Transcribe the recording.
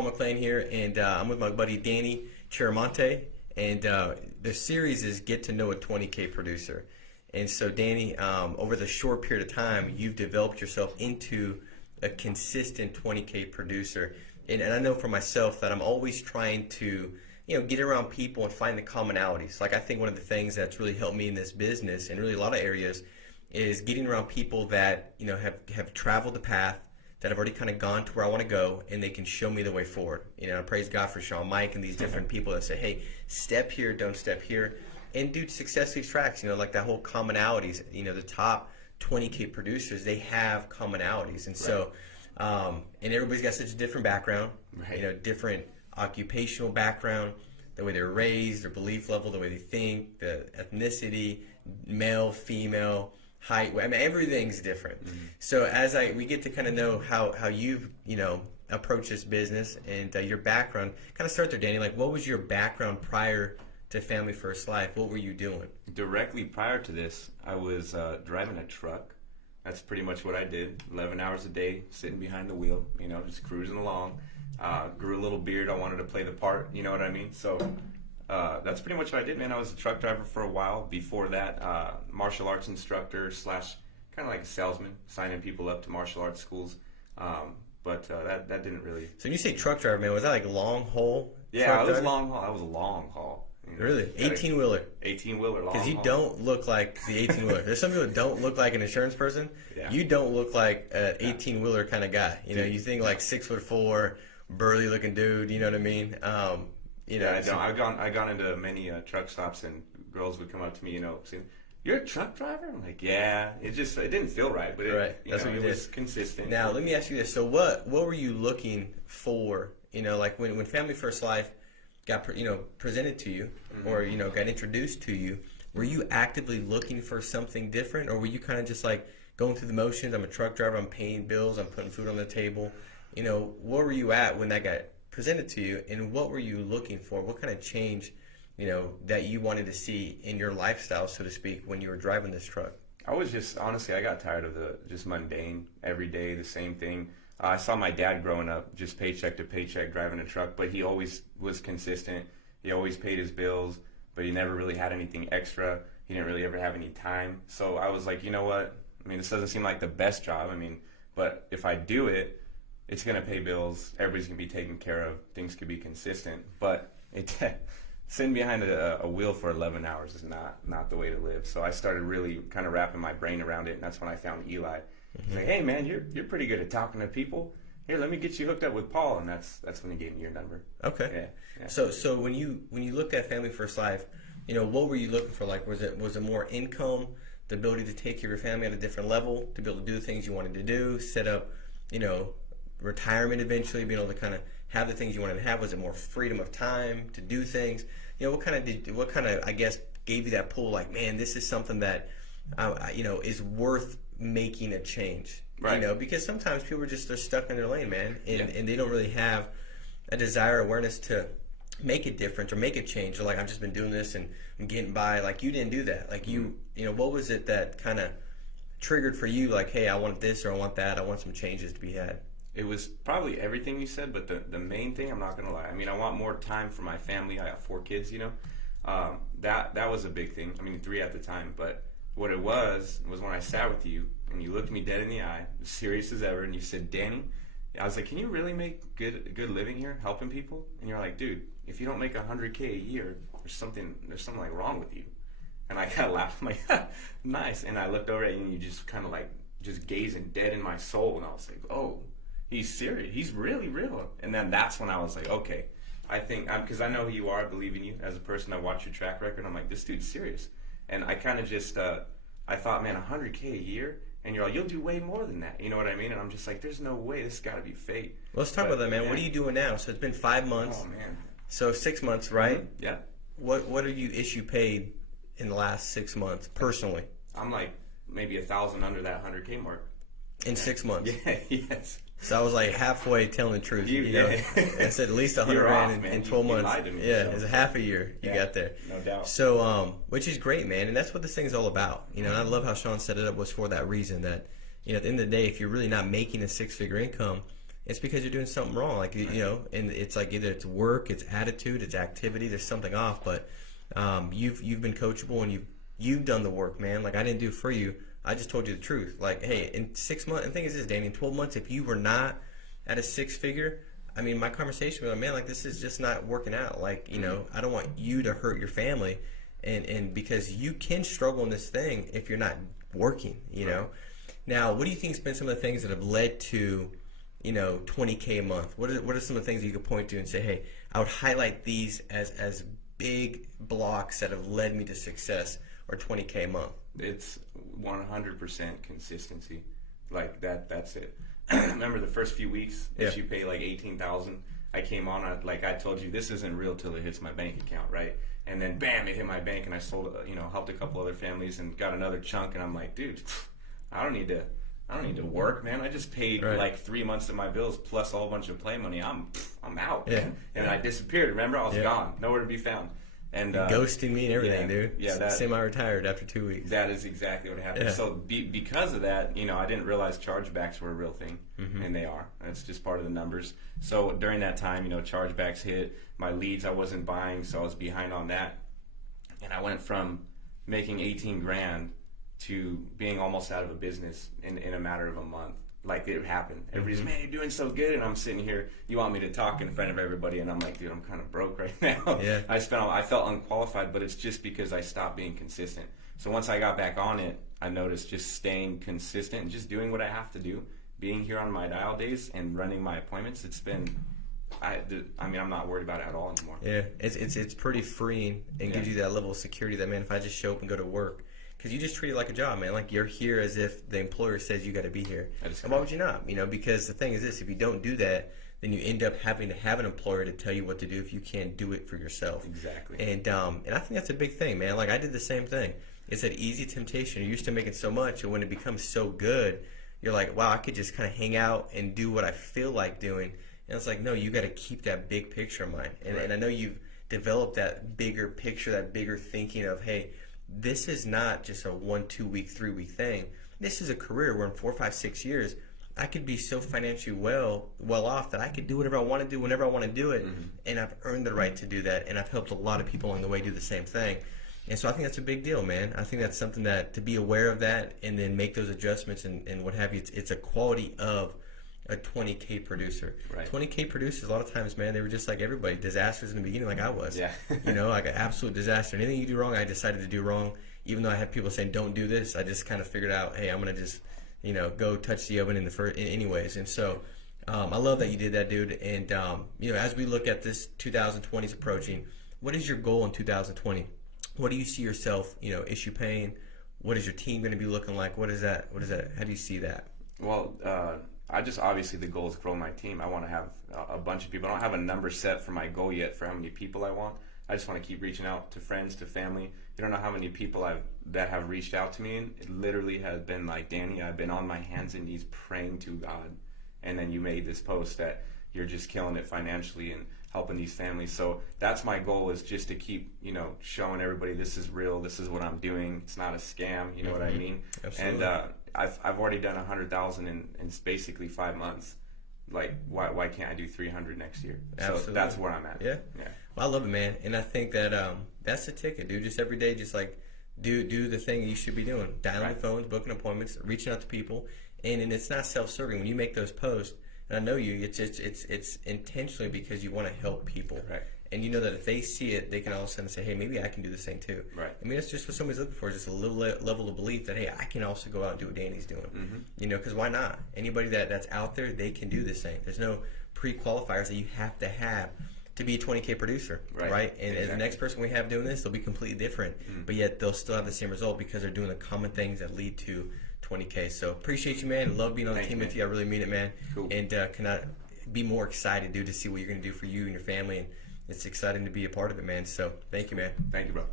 Paul McClain here, and I'm with my buddy Danny Chiaramonte, and the series is Get to Know a 20K Producer. And so, Danny, over the short period of time, you've developed yourself into a consistent 20K producer. And I know for myself that I'm always trying to, get around people and find the commonalities. Like, I think one of the things that's really helped me in this business, and really a lot of areas, is getting around people that, have traveled the path, that have already kind of gone to where I want to go, and they can show me the way forward. I praise God for Sean, Mike, and these different people that say, hey, step here, don't step here. And do success leaves tracks, like that whole commonalities. The top 20K producers, they have commonalities. And so, and everybody's got such a different background, different occupational background, the way they're raised, their belief level, the way they think, the ethnicity, male, female, height. I mean, everything's different. Mm-hmm. So as we get to kind of know how you've, approached this business and your background, kind of start there, Danny. Like, what was your background prior to Family First Life? What were you doing? Directly prior to this, I was driving a truck. That's pretty much what I did. 11 hours a day, sitting behind the wheel, just cruising along. Grew a little beard. I wanted to play the part, you know what I mean? So that's pretty much what I did, man. I was a truck driver for a while. Before that, martial arts instructor / kind of like a salesman, signing people up to martial arts schools. But that didn't really... So when you say truck driver, man, was that like long haul? Yeah, it was long haul. I was a long haul. Really? 18-wheeler? 18-wheeler, long Because you haul. Don't look like the 18-wheeler. There's some people that don't look like an insurance person. Yeah. You don't look like an 18-wheeler kind of guy. You think like 6'4", burly looking dude, you know what I mean? I've gone into many truck stops, and girls would come up to me, saying, "You're a truck driver?" I'm like, "Yeah." It didn't feel right, but it was consistent. Now, let me ask you this. So what were you looking for, like when Family First Life got presented to you, mm-hmm. or got introduced to you, were you actively looking for something different, or were you kind of just like going through the motions? I'm a truck driver, I'm paying bills, I'm putting food on the table. Where were you at when that got presented to you, and what were you looking for? What kind of change, that you wanted to see in your lifestyle, so to speak, when you were driving this truck? I was just, honestly, I got tired of the just mundane, every day, the same thing. I saw my dad growing up, just paycheck to paycheck, driving a truck, but he always was consistent. He always paid his bills, but he never really had anything extra. He didn't really ever have any time. So I was like, you know what? This doesn't seem like the best job. But if I do it, it's going to pay bills. Everybody's going to be taken care of. Things could be consistent. But sitting behind a wheel for 11 hours is not the way to live. So I started really kind of wrapping my brain around it, and that's when I found Eli. He's like, "Hey, man, you're pretty good at talking to people. Here, let me get you hooked up with Paul." And that's when he gave me your number. Okay. Yeah. So when you looked at Family First Life, what were you looking for? Like, was it more income, the ability to take care of your family at a different level, to be able to do the things you wanted to do, set up, retirement eventually, being able to kind of have the things you wanted to have? Was it more freedom of time to do things? What kind of I guess gave you that pull? Like, man, this is something that is worth making a change, right? Because sometimes people they're stuck in their lane, man, and they don't really have a desire, awareness to make a difference or make a change. Or like, I've just been doing this and I'm getting by. Like, you didn't do that. Like, what was it that kind of triggered for you? Like, hey, I want this or I want that. I want some changes to be had. It was probably everything you said, but the main thing, I'm not gonna lie. I want more time for my family. I got 4 kids, that was a big thing. 3 at the time, but what it was when I sat with you and you looked me dead in the eye, as serious as ever, and you said, "Danny," I was like, "Can you really make good living here, helping people?" And you're like, "Dude, if you don't make $100K a year, there's something like wrong with you." And I kind of laughed. I'm like, "Nice." And I looked over at you and you just kind of like just gazing dead in my soul, and I was like, "Oh, he's serious. He's really real." And then that's when I was like, okay, I think, because I know who you are, I believe in you as a person. I watch your track record. I'm like, this dude's serious. And I kind of just, I thought, man, $100K a year? And you're like, you'll do way more than that. You know what I mean? And I'm just like, there's no way. This has got to be fake. Well, let's talk about that, man. What are you doing now? So it's been 5 months. Oh, man. So 6 months, right? Mm-hmm. Yeah. What are you issue paid in the last 6 months, personally? I'm like maybe 1,000 under that 100K mark. In 6 months? Yeah, yes. So I was like halfway telling the truth. I said at least 100 grand in 12 months. Lied to me, yeah, so. It was a half a year you got there. No doubt. So, which is great, man, and that's what this thing's all about. And I love how Sean set it up was for that reason. That at the end of the day, if you're really not making a 6-figure income, it's because you're doing something wrong. Like, you know, and it's like either it's work, it's attitude, it's activity. There's something off. But you've been coachable and you've done the work, man. Like, I didn't do it for you. I just told you the truth. Like, hey, in 6 months, and the thing is this, Danny, in 12 months, if you were not at a six figure, I mean, my conversation was like, man, like, this is just not working out. Like, you know, I don't want you to hurt your family, and because you can struggle in this thing if you're not working, you know. Now, what do you think has been some of the things that have led to, you know, 20K a month? What are some of the things that you could point to and say, hey, I would highlight these as big blocks that have led me to success or 20K a month? It's 100% consistency. Like that's it. Remember the first few weeks that you pay like $18,000. I came on like I told you, this isn't real till it hits my bank account, right? And then bam, it hit my bank, and I sold, helped a couple other families and got another chunk. And I'm like, dude, I don't need to work, man. I just paid like 3 months of my bills plus a whole bunch of play money. I'm out, man. And I disappeared. Remember, I was gone, nowhere to be found. And ghosting me and everything, dude. Yeah, semi-retired after 2 weeks. That is exactly what happened. Yeah. So because of that, I didn't realize chargebacks were a real thing, and they are. It's just part of the numbers. So during that time, chargebacks hit. My leads I wasn't buying, so I was behind on that. And I went from making 18 grand to being almost out of a business in a matter of a month. Like, it happened. Everybody's, man, you're doing so good, and I'm sitting here, you want me to talk in front of everybody, and I'm like, dude, I'm kind of broke right now. Yeah. I felt unqualified, but it's just because I stopped being consistent. So once I got back on it, I noticed just staying consistent and just doing what I have to do, being here on my dial days and running my appointments. It's been, I'm not worried about it at all anymore. Yeah, it's pretty freeing and gives you that level of security that, man, if I just show up and go to work, because you just treat it like a job, man. Like, you're here as if the employer says you got to be here. And why would you not? Because the thing is this: if you don't do that, then you end up having to have an employer to tell you what to do if you can't do it for yourself. Exactly. And I think that's a big thing, man. Like, I did the same thing. It's that easy temptation. You're used to making so much, and when it becomes so good, you're like, wow, I could just kind of hang out and do what I feel like doing. And it's like, no, you got to keep that big picture in mind. And I know you've developed that bigger picture, that bigger thinking of, hey, this is not just a 1, 2 week, 3 week thing. This is a career where in 4, 5, 6 years, I could be so financially well off that I could do whatever I want to do whenever I want to do it. And I've earned the right to do that. And I've helped a lot of people along the way do the same thing. And so I think that's a big deal, man. I think that's something that, to be aware of that and then make those adjustments and what have you, it's a quality of a 20K producer. Right. 20K producers, a lot of times, man, they were just like everybody, disasters in the beginning, like I was. Yeah. Like an absolute disaster. Anything you do wrong, I decided to do wrong. Even though I had people saying, don't do this, I just kind of figured out, hey, I'm going to just, go touch the oven anyways. And so I love that you did that, dude. And, as we look at this 2020 is approaching, what is your goal in 2020? What do you see yourself, issue paying? What is your team going to be looking like? What is that? How do you see that? Well, obviously the goal is to grow my team. I want to have a bunch of people. I don't have a number set for my goal yet for how many people I want. I just want to keep reaching out to friends, to family. You don't know how many people that have reached out to me, and it literally has been like, Danny, I've been on my hands and knees praying to God, and then you made this post that you're just killing it financially and helping these families. So that's my goal, is just to keep, showing everybody this is real, this is what I'm doing. It's not a scam, you know what I mean? Absolutely. And I've already done 100,000 in basically 5 months. Like, why can't I do 300 next year? Absolutely. So that's where I'm at. Yeah. Well, I love it, man. And I think that that's the ticket, dude. Just every day, just like do the thing you should be doing. Dialing phones, booking appointments, reaching out to people. And it's not self-serving. When you make those posts, and I know you, it's intentionally because you want to help people. Right. And you know that if they see it, they can all of a sudden say, hey, maybe I can do this thing too. Right. I mean, it's just what somebody's looking for, is just a little level of belief that, hey, I can also go out and do what Danny's doing. Because why not? Anybody that's out there, they can do this thing. There's no pre-qualifiers that you have to be a 20K producer, right? And as the next person we have doing this, they'll be completely different, but yet they'll still have the same result because they're doing the common things that lead to 20K. So appreciate you, man. Love being on the team with you. I really mean it, man. Cool. And cannot be more excited, dude, to see what you're going to do for you and your family. And it's exciting to be a part of it, man. So thank you, man. Thank you, bro.